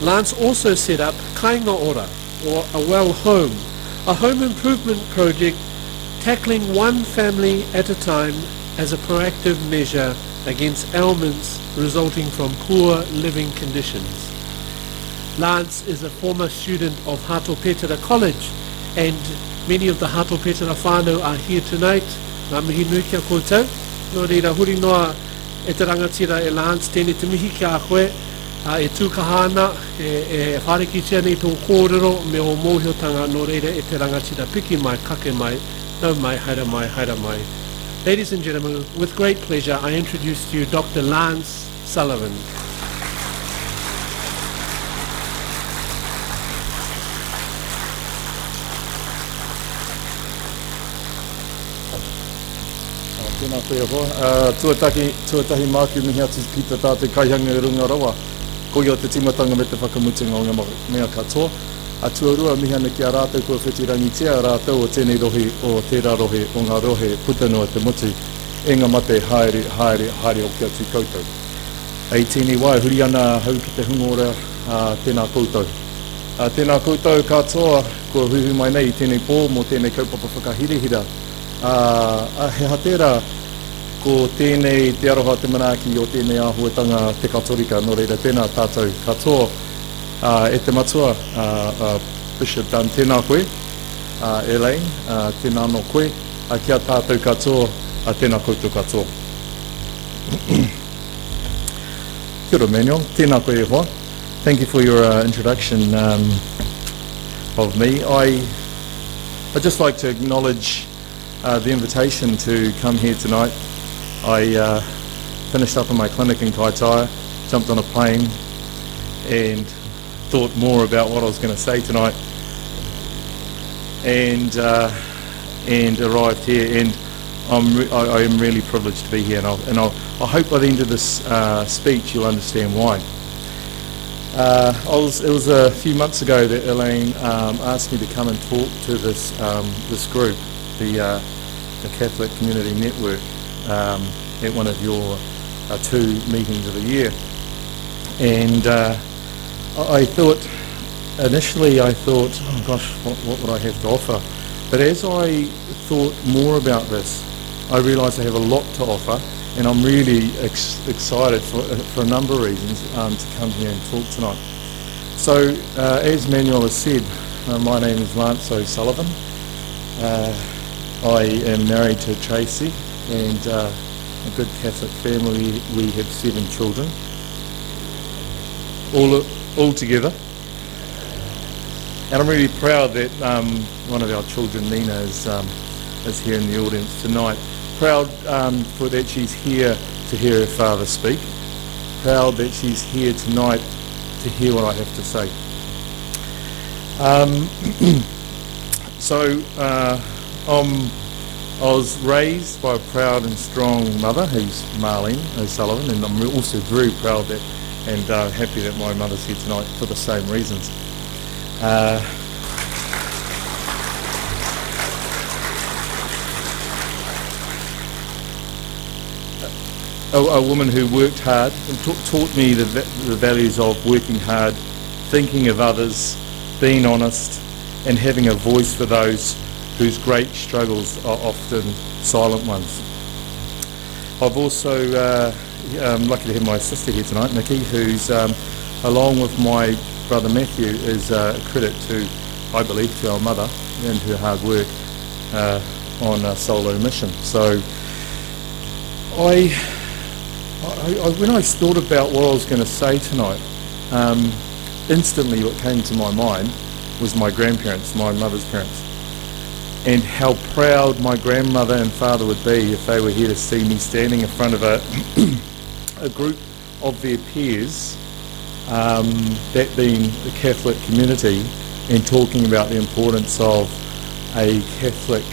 Lance also set up Kainga Ora, or a well home, a home improvement project tackling one family at a time as a proactive measure against ailments resulting from poor living conditions. Lance is a former student of Hato Petera College, and many of the Hato Petera whānau are here tonight. Ngā mihi nui kia koutou. Nō reira huri noa e te rangatira e Lance, tēnei te mihi kia a koe, e tūkahana, e whareki tia nei tō kōrero me o mōhiotanga. Nō reira e te rangatira piki mai, kake mai, nau mai, haere mai, haere mai. Ladies and gentlemen, with great pleasure, I introduce to you Dr. Lance Sullivan. Tēnā koe hoa. Tuatahi māku mihi atu ki te tātou kaihanga i runga rawa. Koia te timatanga me te whakamutinga o ngā mea katoa. A tuarua mihi ana ki a rātou kua whitirangitia a rātou o tēnei rohe o tērā rohe o ngā rohe putanua te motu. E ngā mate haere o kia tū koutou. Ei tēnei wai huri ana hau ki te hungora tēnā koutou. Tēnā koutou katoa kua huhu mai nei tēnei pō mō tēnei kaupapa whakahirihira. He hatera ko tēnei te aroha te manaaki o tēnei āhuatanga te katorika, nō reira tēnā tātou katoa e te matua Bishop Dan tēnā koe, Elaine, tēnā no koe, kia tātou katoa, tēnā koutou katoa. Kia ora Manuel, tēnā koe e hoa. Thank you for your introduction of me. I'd just like to acknowledge the invitation to come here tonight. I finished up in my clinic in Kaitaia, jumped on a plane and thought more about what I was going to say tonight and arrived here, and I am really privileged to be here, and I hope by the end of this speech you'll understand why. It was a few months ago that Elaine asked me to come and talk to this group, the Catholic Community Network, at one of your 2 meetings of the year. And I thought, initially I thought, oh gosh, what would I have to offer? But as I thought more about this, I realised I have a lot to offer, and I'm really excited for a number of reasons to come here and talk tonight. So, as Manuel has said, my name is Lance O'Sullivan. I am married to Tracy, and a good Catholic family. We have 7 children, all together. And I'm really proud that one of our children, Nina, is here in the audience tonight. Proud for that she's here to hear her father speak. Proud that she's here tonight to hear what I have to say. I was raised by a proud and strong mother, who's Marlene O'Sullivan, and I'm also very proud that and happy that my mother's here tonight for the same reasons. A woman who worked hard and taught me the values of working hard, thinking of others, being honest, and having a voice for those whose great struggles are often silent ones. I've also I'm lucky to have my sister here tonight, Nikki, who's along with my brother Matthew is a credit to, I believe, to our mother and her hard work on a solo mission. So when I thought about what I was going to say tonight, instantly what came to my mind was my grandparents, my mother's parents, and how proud my grandmother and father would be if they were here to see me standing in front of a group of their peers, that being the Catholic community, and talking about the importance of a Catholic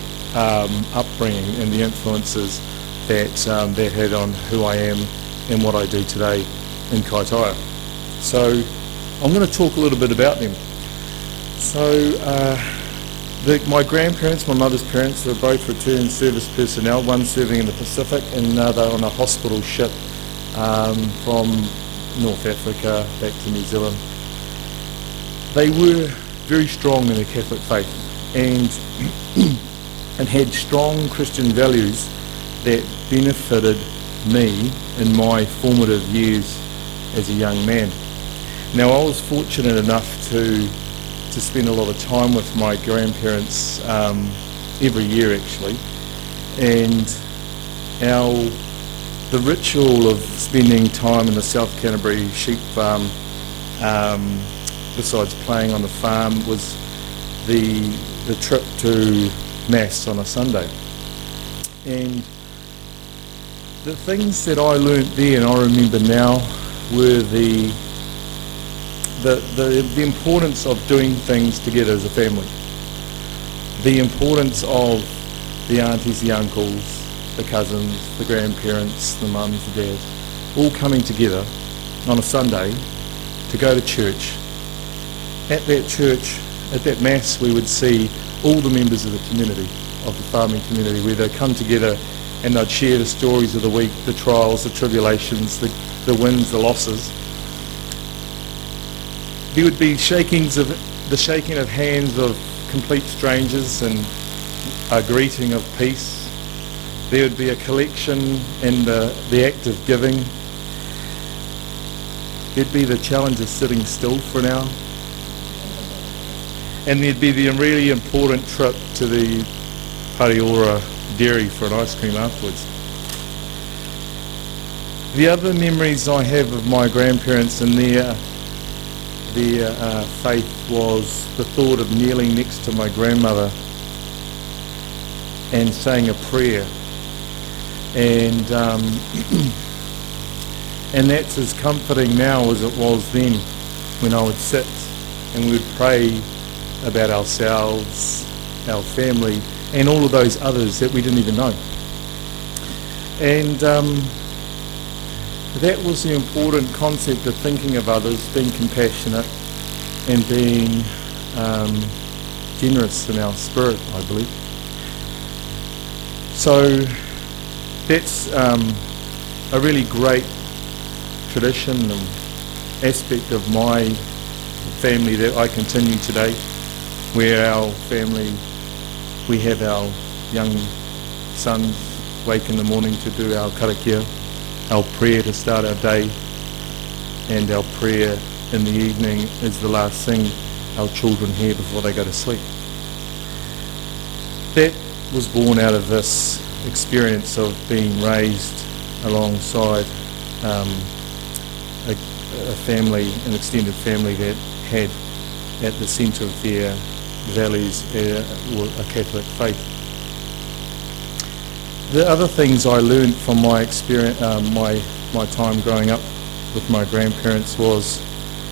upbringing and the influences that that had on who I am and what I do today in Kaitaia. So I'm going to talk a little bit about them. So my grandparents, my mother's parents, were both returned service personnel, one serving in the Pacific and another on a hospital ship from North Africa back to New Zealand. they were very strong in the Catholic faith and and had strong Christian values that benefited me in my formative years as a young man. Now, I was fortunate enough to spend a lot of time with my grandparents every year actually, and the ritual of spending time in the South Canterbury sheep farm, besides playing on the farm, was the trip to Mass on a Sunday. And the things that I learnt there and I remember now were the importance of doing things together as a family. The importance of the aunties, the uncles, the cousins, the grandparents, the mums, the dads, all coming together on a Sunday to go to church. At that Mass, we would see all the members of the community, of the farming community, where they'd come together and they'd share the stories of the week, the trials, the tribulations, the wins, the losses. There would be the shaking of hands of complete strangers and a greeting of peace. There would be a collection and the act of giving. There'd be the challenge of sitting still for an hour. And there'd be the really important trip to the Pariora dairy for an ice cream afterwards. The other memories I have of my grandparents and their faith was the thought of kneeling next to my grandmother and saying a prayer. And and that's as comforting now as it was then, when I would sit and we would pray about ourselves, our family, and all of those others that we didn't even know. And that was the important concept of thinking of others, being compassionate and being generous in our spirit, I believe. So that's a really great tradition and aspect of my family that I continue today, where our family, we have our young sons wake in the morning to do our karakia, our prayer to start our day, and our prayer in the evening is the last thing our children hear before they go to sleep. That was born out of this experience of being raised alongside a family, an extended family that had at the centre of their values a Catholic faith. The other things I learned from my experience, my time growing up with my grandparents, was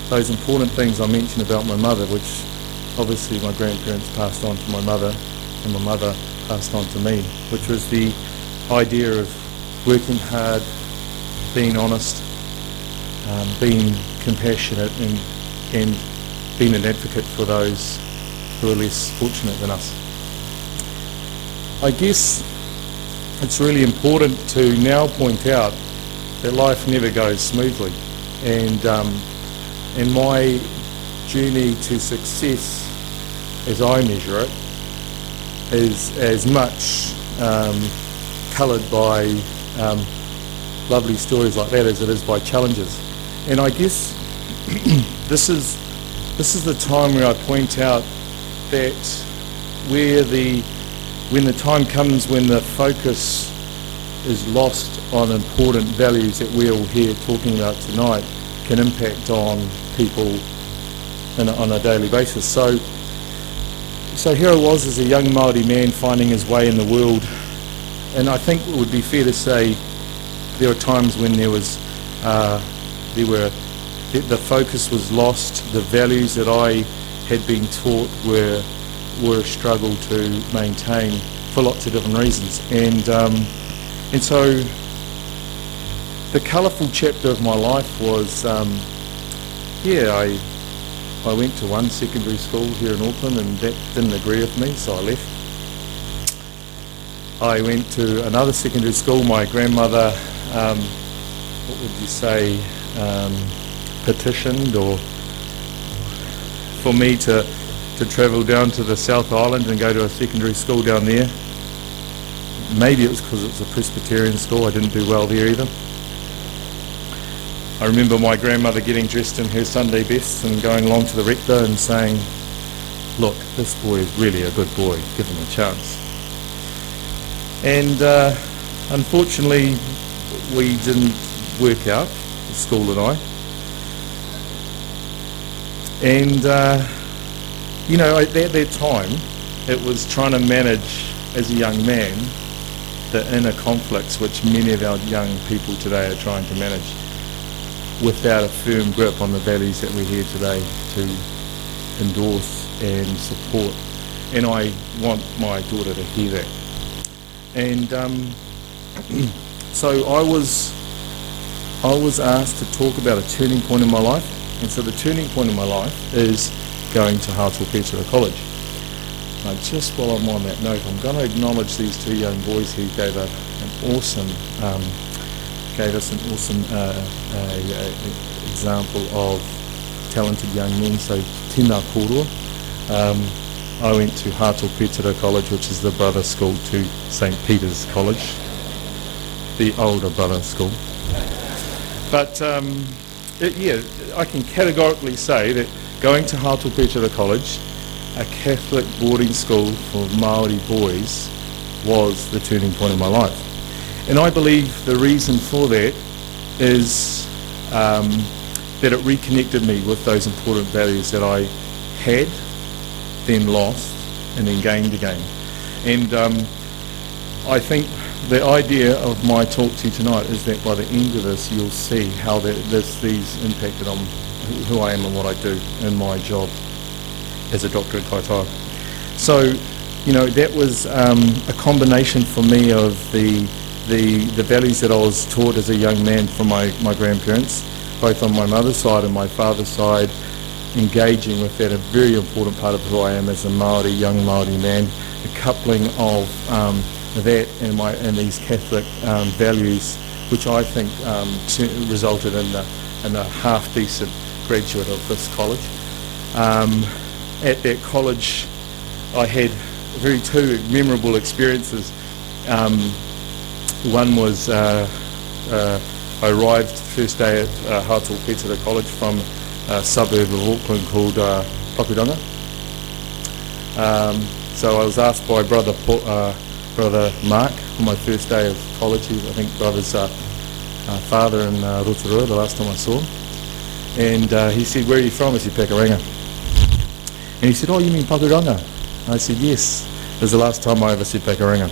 those important things I mentioned about my mother, which obviously my grandparents passed on to my mother and my mother passed on to me, which was the idea of working hard, being honest, being compassionate, and being an advocate for those who are less fortunate than us. I guess it's really important to now point out that life never goes smoothly, and my journey to success, as I measure it, is as much coloured by lovely stories like that as it is by challenges. And I guess this is the time where I point out that when the time comes when the focus is lost on important values that we're all here talking about tonight, can impact on people on a daily basis. So here I was as a young Māori man finding his way in the world, and I think it would be fair to say there were times when the focus was lost. The values that I had been taught were a struggle to maintain for lots of different reasons, and so the colourful chapter of my life was I went to one secondary school here in Auckland, and that didn't agree with me, so I left. I went to another secondary school. My grandmother, what would you say, petitioned or for me to travel down to the South Island and go to a secondary school down there. Maybe it was because it was a Presbyterian school. I didn't do well there either. I remember my grandmother getting dressed in her Sunday best and going along to the rector and saying, "Look, this boy is really a good boy, give him a chance." And unfortunately, we didn't work out, the school and I. And at that time, it was trying to manage, as a young man, the inner conflicts which many of our young people today are trying to manage, without a firm grip on the values that we hear today to endorse and support. And I want my daughter to hear that. And so I was asked to talk about a turning point in my life. And so the turning point in my life is going to Hartwell Petera College. Now, just while I'm on that note, I'm going to acknowledge these two young boys who gave us an awesome example of talented young men. So Tina Koro. I went to Hartwell Petera College, which is the brother school to St. Peter's College, the older brother school. But I can categorically say that going to Hartwell Petera College, a Catholic boarding school for Māori boys, was the turning point in my life. And I believe the reason for that is that it reconnected me with those important values that I had, then lost, and then gained again. And I think the idea of my talk to you tonight is that by the end of this, you'll see how these impacted on who I am and what I do in my job as a doctor in Kaitaia. So, that was a combination for me of the values that I was taught as a young man from my grandparents, both on my mother's side and my father's side, engaging with that, a very important part of who I am as a young Māori man, the coupling of that and these Catholic values, which I think resulted in a half-decent graduate of this college. At that college, I had two memorable experiences. One was I arrived first day at Hartwell Petera College from a suburb of Auckland called Pakuranga. So I was asked by brother Mark on my first day of college. I think brother's father in Rotorua, the last time I saw him. And he said, "Where are you from?" I said, "Pakuranga." And he said, "Oh, you mean Pakuranga?" I said, "Yes." It was the last time I ever said Pakuranga.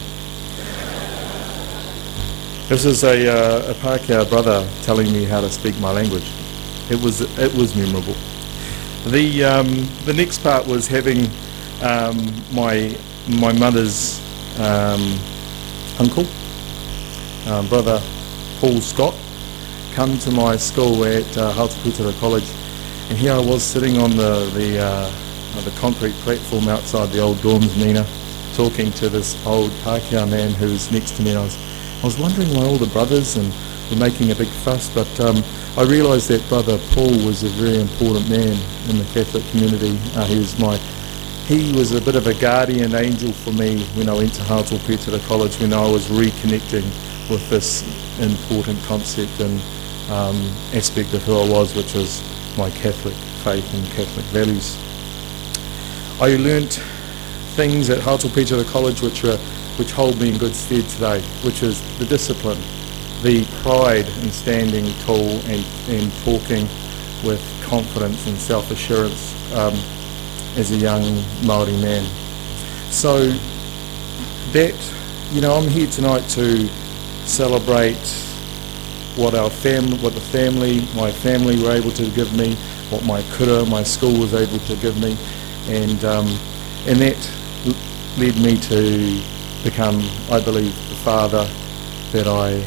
This is a Pākehā brother telling me how to speak my language. It was memorable. The next part was having my mother's uncle, brother Paul Scott, come to my school at Hartwell Petera College, and here I was sitting on the concrete platform outside the old dorms, Nina, talking to this old Pākehā man who was next to me, and I was wondering why all the brothers were making a big fuss, but I realised that brother Paul was a very important man in the Catholic community. He was a bit of a guardian angel for me when I went to Hartwell Petera College, when I was reconnecting with this important concept and aspect of who I was, which was my Catholic faith and Catholic values. I learnt things at Hartwell Petera College which hold me in good stead today, which is the discipline, the pride in standing tall and talking with confidence and self-assurance as a young Māori man. So that, I'm here tonight to celebrate what my family were able to give me, what my kura, my school was able to give me, and that led me to become, I believe, the father that I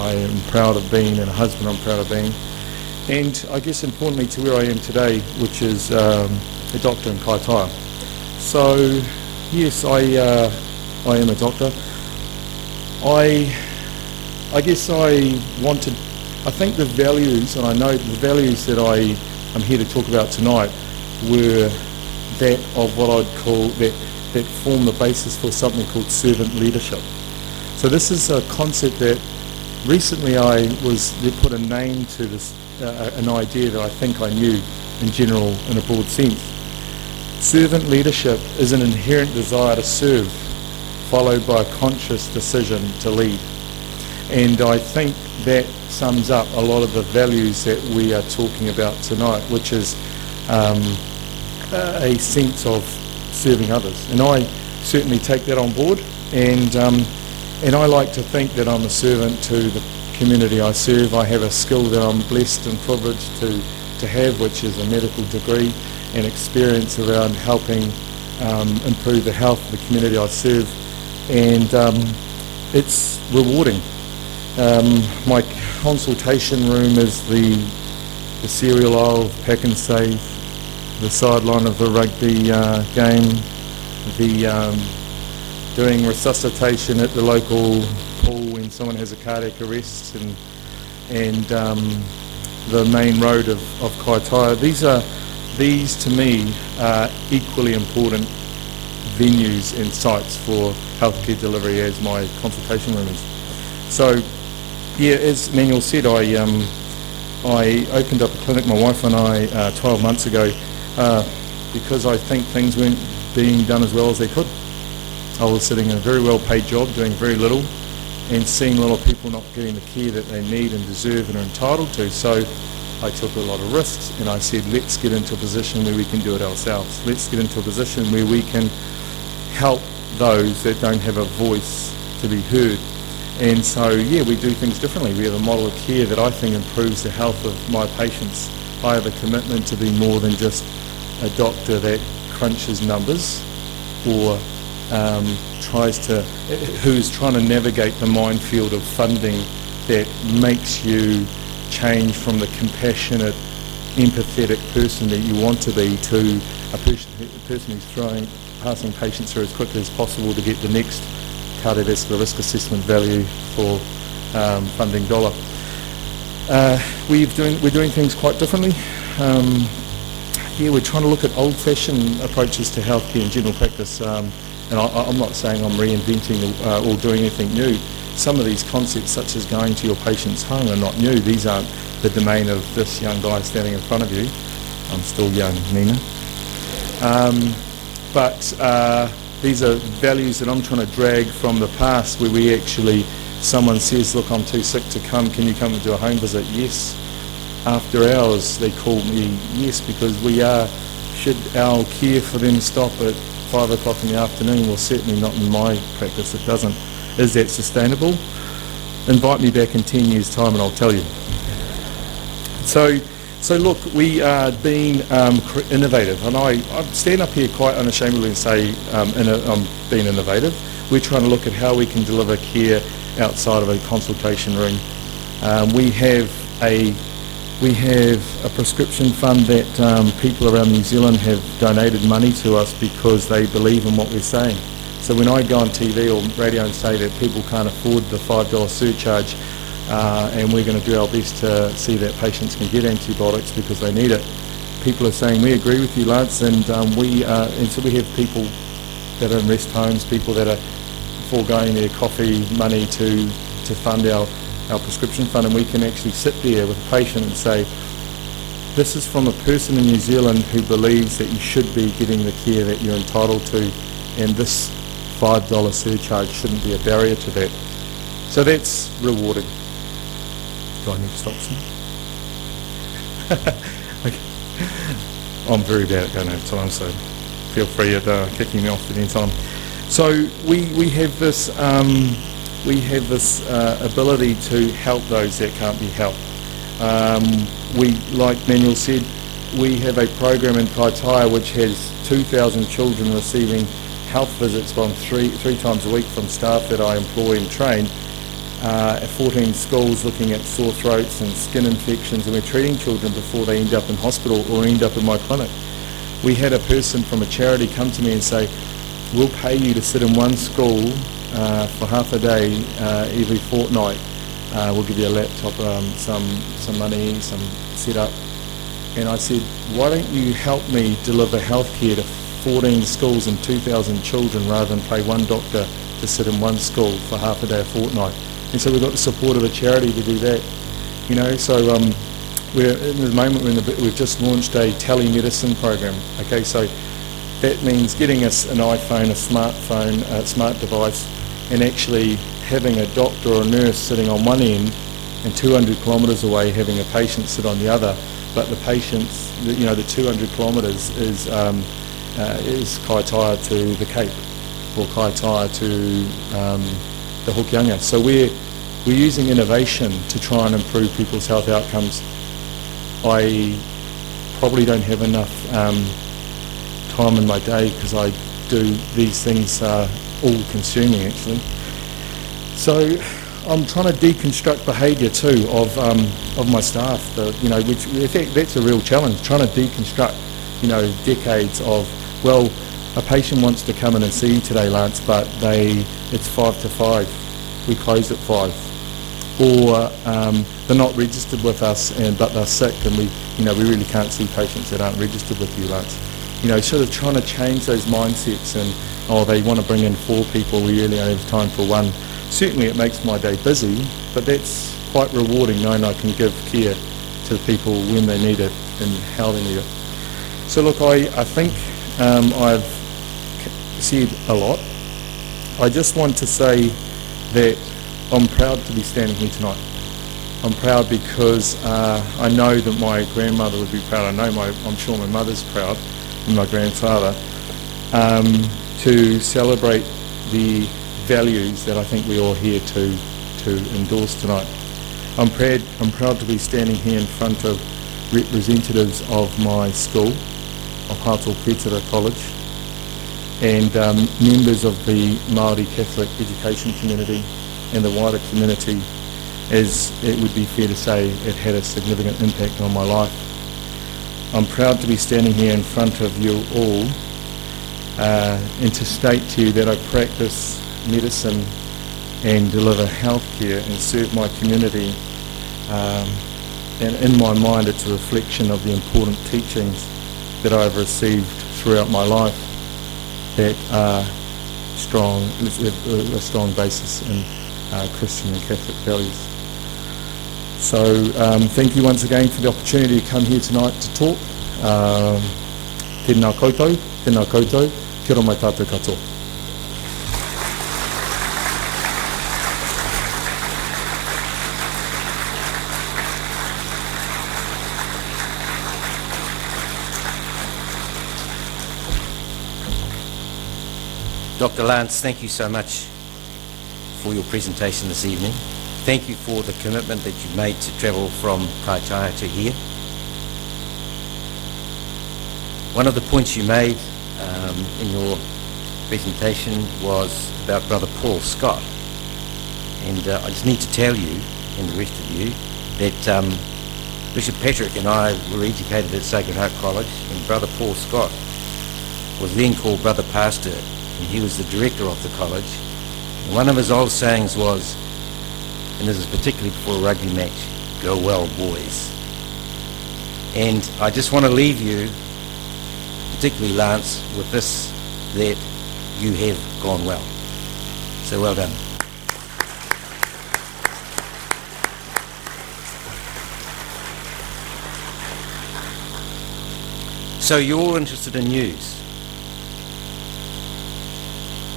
am proud of being, and a husband I'm proud of being, and I guess importantly to where I am today, which is a doctor in Kaitaia. So yes, I am a doctor. I guess I think the values, and I know the values that I am here to talk about tonight, were that of what I'd call that form the basis for something called servant leadership. So this is a concept that recently they put a name to this, an idea that I think I knew in general in a broad sense. Servant leadership is an inherent desire to serve, followed by a conscious decision to lead. And I think that sums up a lot of the values that we are talking about tonight, which is a sense of serving others. And I certainly take that on board, and I like to think that I'm a servant to the community I serve. I have a skill that I'm blessed and privileged to have, which is a medical degree and experience around helping improve the health of the community I serve, and it's rewarding. My consultation room is the cereal aisle, pack and save, the sideline of the rugby game, the doing resuscitation at the local pool when someone has a cardiac arrest, and the main road of Kaitaia. These to me are equally important venues and sites for healthcare delivery as my consultation room is. So yeah, as Manuel said, I opened up a clinic, my wife and I, 12 months ago, because I think things weren't being done as well as they could. I was sitting in a very well paid job doing very little and seeing a lot of people not getting the care that they need and deserve and are entitled to. So I took a lot of risks and I said, let's get into a position where we can do it ourselves. Let's get into a position where we can help those that don't have a voice to be heard. And so, yeah, we do things differently. We have a model of care that I think improves the health of my patients. I have a commitment to be more than just a doctor that crunches numbers or who's trying to navigate the minefield of funding that makes you change from the compassionate, empathetic person that you want to be to a person who's passing patients through as quickly as possible to get the next cardiovascular risk assessment value for funding dollar. We're doing things quite differently. We're trying to look at old-fashioned approaches to healthcare and general practice. And I'm not saying I'm reinventing or doing anything new. Some of these concepts, such as going to your patient's home, are not new. These aren't the domain of this young guy standing in front of you. I'm still young, Nina. But these are values that I'm trying to drag from the past, where someone says, look, I'm too sick to come, can you come and do a home visit? Yes. After hours, they call me, yes, because should our care for them stop at 5 o'clock in the afternoon? Well, certainly not in my practice, it doesn't. Is that sustainable? Invite me back in 10 years' time and I'll tell you. So look, we are being innovative, and I stand up here quite unashamedly and say I'm being innovative. We're trying to look at how we can deliver care outside of a consultation room. We have a prescription fund that people around New Zealand have donated money to us because they believe in what we're saying. So when I go on TV or radio and say that people can't afford the $5 surcharge, and we're going to do our best to see that patients can get antibiotics because they need it, people are saying, we agree with you, Lance, and so we have people that are in rest homes, people that are foregoing their coffee money to fund our prescription fund, and we can actually sit there with a patient and say, this is from a person in New Zealand who believes that you should be getting the care that you're entitled to, and this $5 surcharge shouldn't be a barrier to that. So that's rewarding. Do I need to stop soon? Okay. I'm very bad at going over time, so feel free at kicking me off at any time. So we have this ability to help those that can't be helped. Like Manuel said, we have a program in Kaitaia which has 2,000 children receiving health visits three times a week from staff that I employ and train, at 14 schools looking at sore throats and skin infections, and we're treating children before they end up in hospital or end up in my clinic. We had a person from a charity come to me and say, we'll pay you to sit in one school for half a day every fortnight. We'll give you a laptop, some money, some setup, and I said, why don't you help me deliver healthcare to 14 schools and 2,000 children rather than pay one doctor to sit in one school for half a day a fortnight? And so we got the support of a charity to do that. You know, so we're in the moment we've just launched a telemedicine program. Okay, so that means getting us an iPhone, a smartphone, a smart device, and actually having a doctor or a nurse sitting on one end and 200 kilometres away having a patient sit on the other. But the patients, you know, the 200 kilometres is Kaitaia to the Cape, or Kaitaia to the Hokianga. So we're using innovation to try and improve people's health outcomes. I probably don't have enough time in my day because I do these things all consuming actually. So I'm trying to deconstruct behaviour too of my staff. You know, which in fact that's a real challenge. Trying to deconstruct, you know, decades of, well, a patient wants to come in and see you today, Lance, but it's 5 to 5. We close at 5. Or they're not registered with us, but they're sick, and we really can't see patients that aren't registered with you, Lance. You know, sort of trying to change those mindsets, and they want to bring in 4 people, we really only have time for 1. Certainly it makes my day busy, but that's quite rewarding knowing I can give care to the people when they need it and how they need it. So look, I think I've said a lot. I just want to say that I'm proud to be standing here tonight. I'm proud because I know that my grandmother would be proud. I'm sure my mother's proud, and my grandfather, to celebrate the values that I think we're all here to endorse tonight. I'm proud to be standing here in front of representatives of my school, of Hato Petera College, and members of the Māori Catholic education community and the wider community, as it would be fair to say it had a significant impact on my life. I'm proud to be standing here in front of you all and to state to you that I practice medicine and deliver healthcare and serve my community, and in my mind it's a reflection of the important teachings that I've received throughout my life that are strong, a strong basis in Christian and Catholic values. So thank you once again for the opportunity to come here tonight to talk. Tēnā koutou, kia ora mai tātou katoa. Dr. Lance, thank you so much for your presentation this evening. Thank you for the commitment that you made to travel from Kaitaia to here. One of the points you made in your presentation was about Brother Paul Scott. And I just need to tell you, and the rest of you, that Bishop Patrick and I were educated at Sacred Heart College, and Brother Paul Scott was then called Brother Pastor, and he was the director of the college. And one of his old sayings was, and this is particularly before a rugby match, "Go well, boys." And I just want to leave you, particularly Lance, with this, that you have gone well. So well done. So you're all interested in news.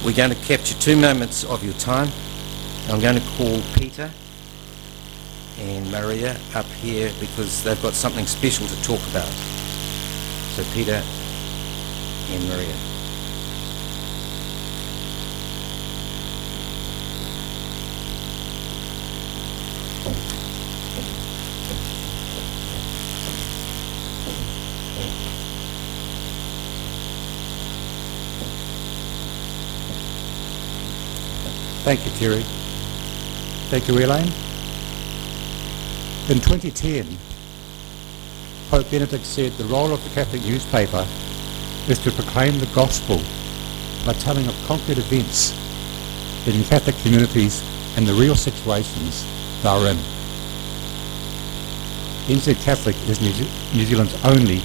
We're going to capture 2 moments of your time. I'm going to call Peter and Maria up here because they've got something special to talk about. So Peter and Maria. Thank you, Terry. Thank you, Elaine. In 2010, Pope Benedict said the role of the Catholic newspaper is to proclaim the gospel by telling of concrete events in Catholic communities and the real situations they are in. NZ Catholic is New Zealand's only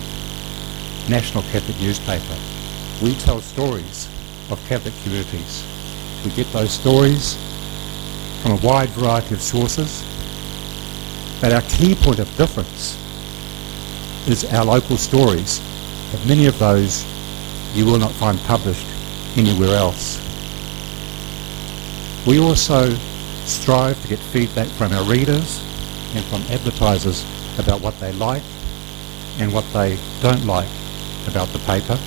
national Catholic newspaper. We tell stories of Catholic communities. We get those stories from a wide variety of sources, but our key point of difference is our local stories, and many of those you will not find published anywhere else. We also strive to get feedback from our readers and from advertisers about what they like and what they don't like about the paper.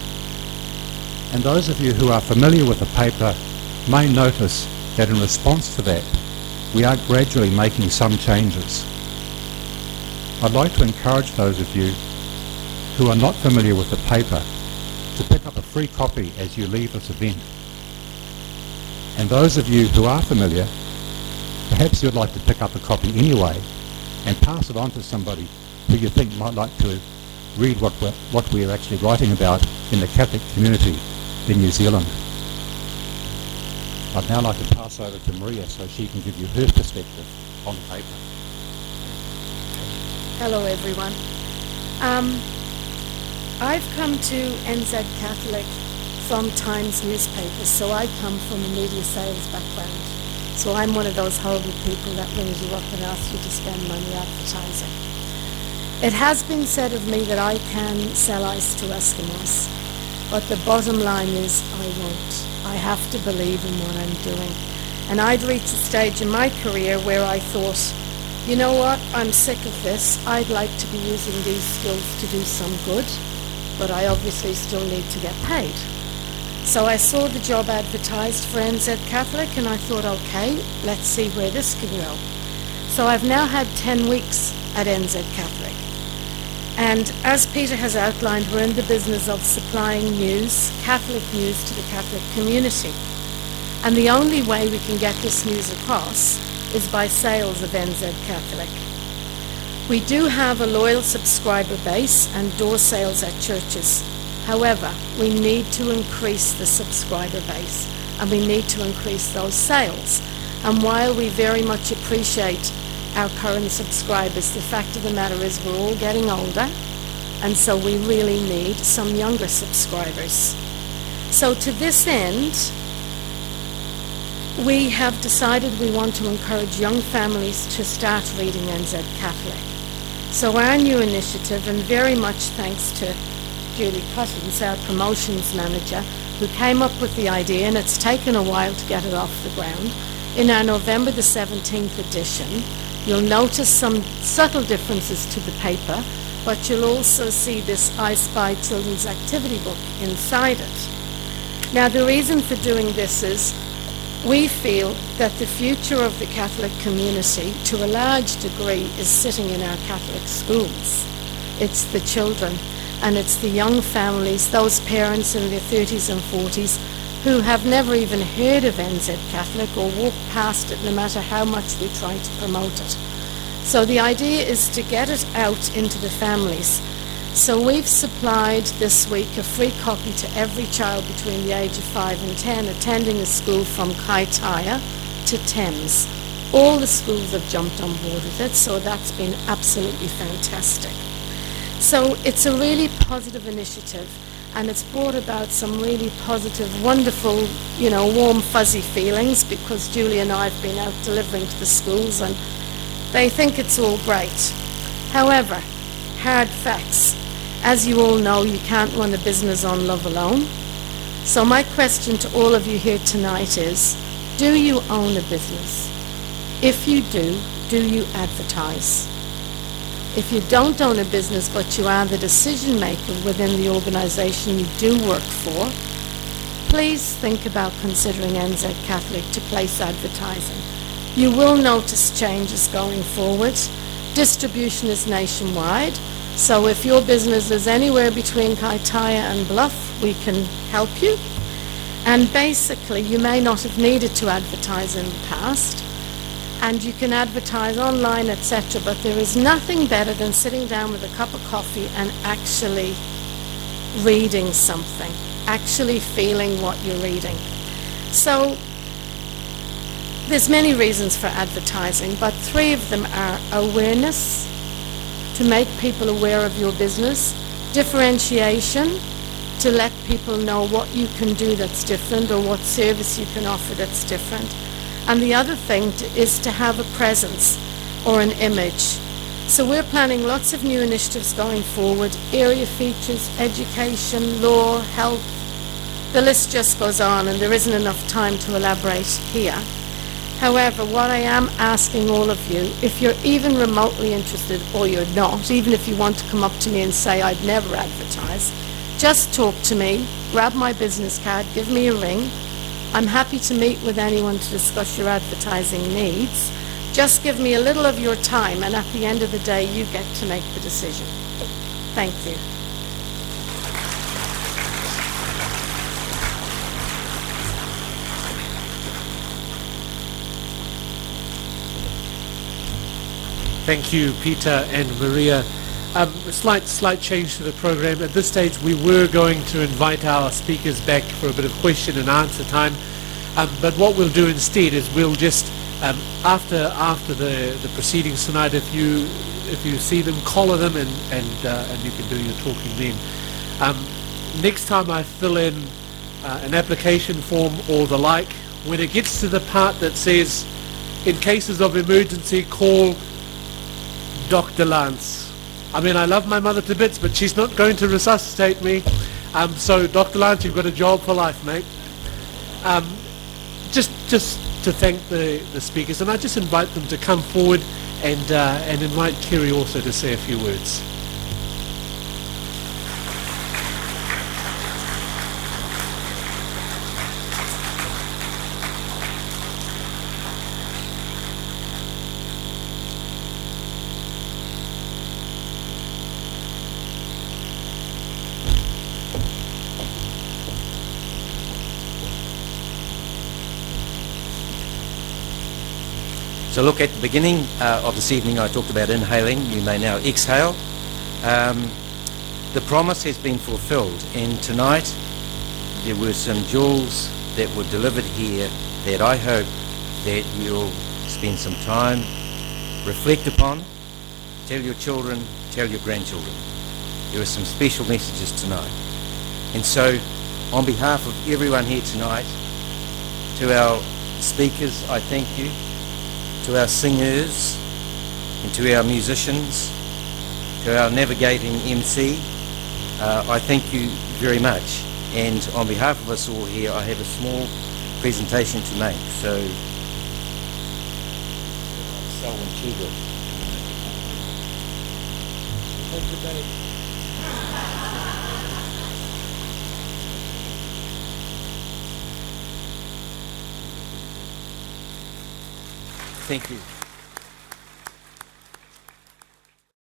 And those of you who are familiar with the paper may notice that in response to that, we are gradually making some changes. I'd like to encourage those of you who are not familiar with the paper to pick up a free copy as you leave this event. And those of you who are familiar, perhaps you'd like to pick up a copy anyway and pass it on to somebody who you think might like to read what we're actually writing about in the Catholic community in New Zealand. I'd now like to pass over to Maria so she can give you her perspective on the paper. Hello everyone. I've come to NZ Catholic from Times newspapers, so I come from a media sales background. So I'm one of those horrible people that rings you up and asks you to spend money advertising. It has been said of me that I can sell ice to Eskimos, but the bottom line is I won't. I have to believe in what I'm doing. And I'd reached a stage in my career where I thought, you know what, I'm sick of this. I'd like to be using these skills to do some good, but I obviously still need to get paid. So I saw the job advertised for NZ Catholic and I thought, okay, let's see where this can go. So I've now had 10 weeks at NZ Catholic. And as Peter has outlined, we're in the business of supplying news, Catholic news, to the Catholic community. And the only way we can get this news across is by sales of NZ Catholic. We do have a loyal subscriber base and door sales at churches. However, we need to increase the subscriber base and we need to increase those sales. And while we very much appreciate our current subscribers, the fact of the matter is we're all getting older, and so we really need some younger subscribers. So to this end, we have decided we want to encourage young families to start reading NZ Catholic. So our new initiative, and very much thanks to Julie Cuttins, our promotions manager, who came up with the idea, and it's taken a while to get it off the ground. In our November the 17th edition, you'll notice some subtle differences to the paper, but you'll also see this I Spy children's activity book inside it. Now, the reason for doing this is we feel that the future of the Catholic community, to a large degree, is sitting in our Catholic schools. It's the children, and it's the young families, those parents in their 30s and 40s who have never even heard of NZ Catholic or walked past it no matter how much we try to promote it. So the idea is to get it out into the families. So we've supplied this week a free copy to every child between the age of 5 and 10 attending a school from Kaitaia to Thames. All the schools have jumped on board with it, so that's been absolutely fantastic. So it's a really positive initiative, and it's brought about some really positive, wonderful, warm, fuzzy feelings, because Julie and I have been out delivering to the schools and they think it's all great. However, hard facts. As you all know, you can't run a business on love alone. So my question to all of you here tonight is, do you own a business? If you do you advertise? If you don't own a business, but you are the decision maker within the organization you do work for, please think about considering NZ Catholic to place advertising. You will notice changes going forward. Distribution is nationwide, so if your business is anywhere between Kaitaia and Bluff, we can help you. And basically, you may not have needed to advertise in the past, and you can advertise online, etc., but there is nothing better than sitting down with a cup of coffee and actually reading something, actually feeling what you're reading. So there's many reasons for advertising, but 3 of them are awareness, to make people aware of your business, differentiation, to let people know what you can do that's different or what service you can offer that's different. And the other thing is to have a presence or an image. So we're planning lots of new initiatives going forward, area features, education, law, health. The list just goes on, and there isn't enough time to elaborate here. However, what I am asking all of you, if you're even remotely interested, or you're not, even if you want to come up to me and say, I'd never advertise, just talk to me, grab my business card, give me a ring. I'm happy to meet with anyone to discuss your advertising needs. Just give me a little of your time, and at the end of the day, you get to make the decision. Thank you. Thank you, Peter and Maria. A slight change to the program. At this stage, we were going to invite our speakers back for a bit of question and answer time. But what we'll do instead is we'll just, after the proceedings tonight, if you see them, collar them, and you can do your talking then. Next time I fill in an application form or the like, when it gets to the part that says, in cases of emergency, call Dr. Lance. I mean, I love my mother to bits, but she's not going to resuscitate me. So, Dr. Lance, you've got a job for life, mate. Just to thank the speakers, and I just invite them to come forward and invite Kerry also to say a few words. So look, at the beginning of this evening I talked about inhaling. You may now exhale. The promise has been fulfilled, and tonight there were some jewels that were delivered here that I hope that you'll spend some time, reflect upon, tell your children, tell your grandchildren. There are some special messages tonight. And so on behalf of everyone here tonight, to our speakers, I thank you. To our singers and to our musicians, to our navigating MC, I thank you very much. And on behalf of us all here, I have a small presentation to make. So, thank you.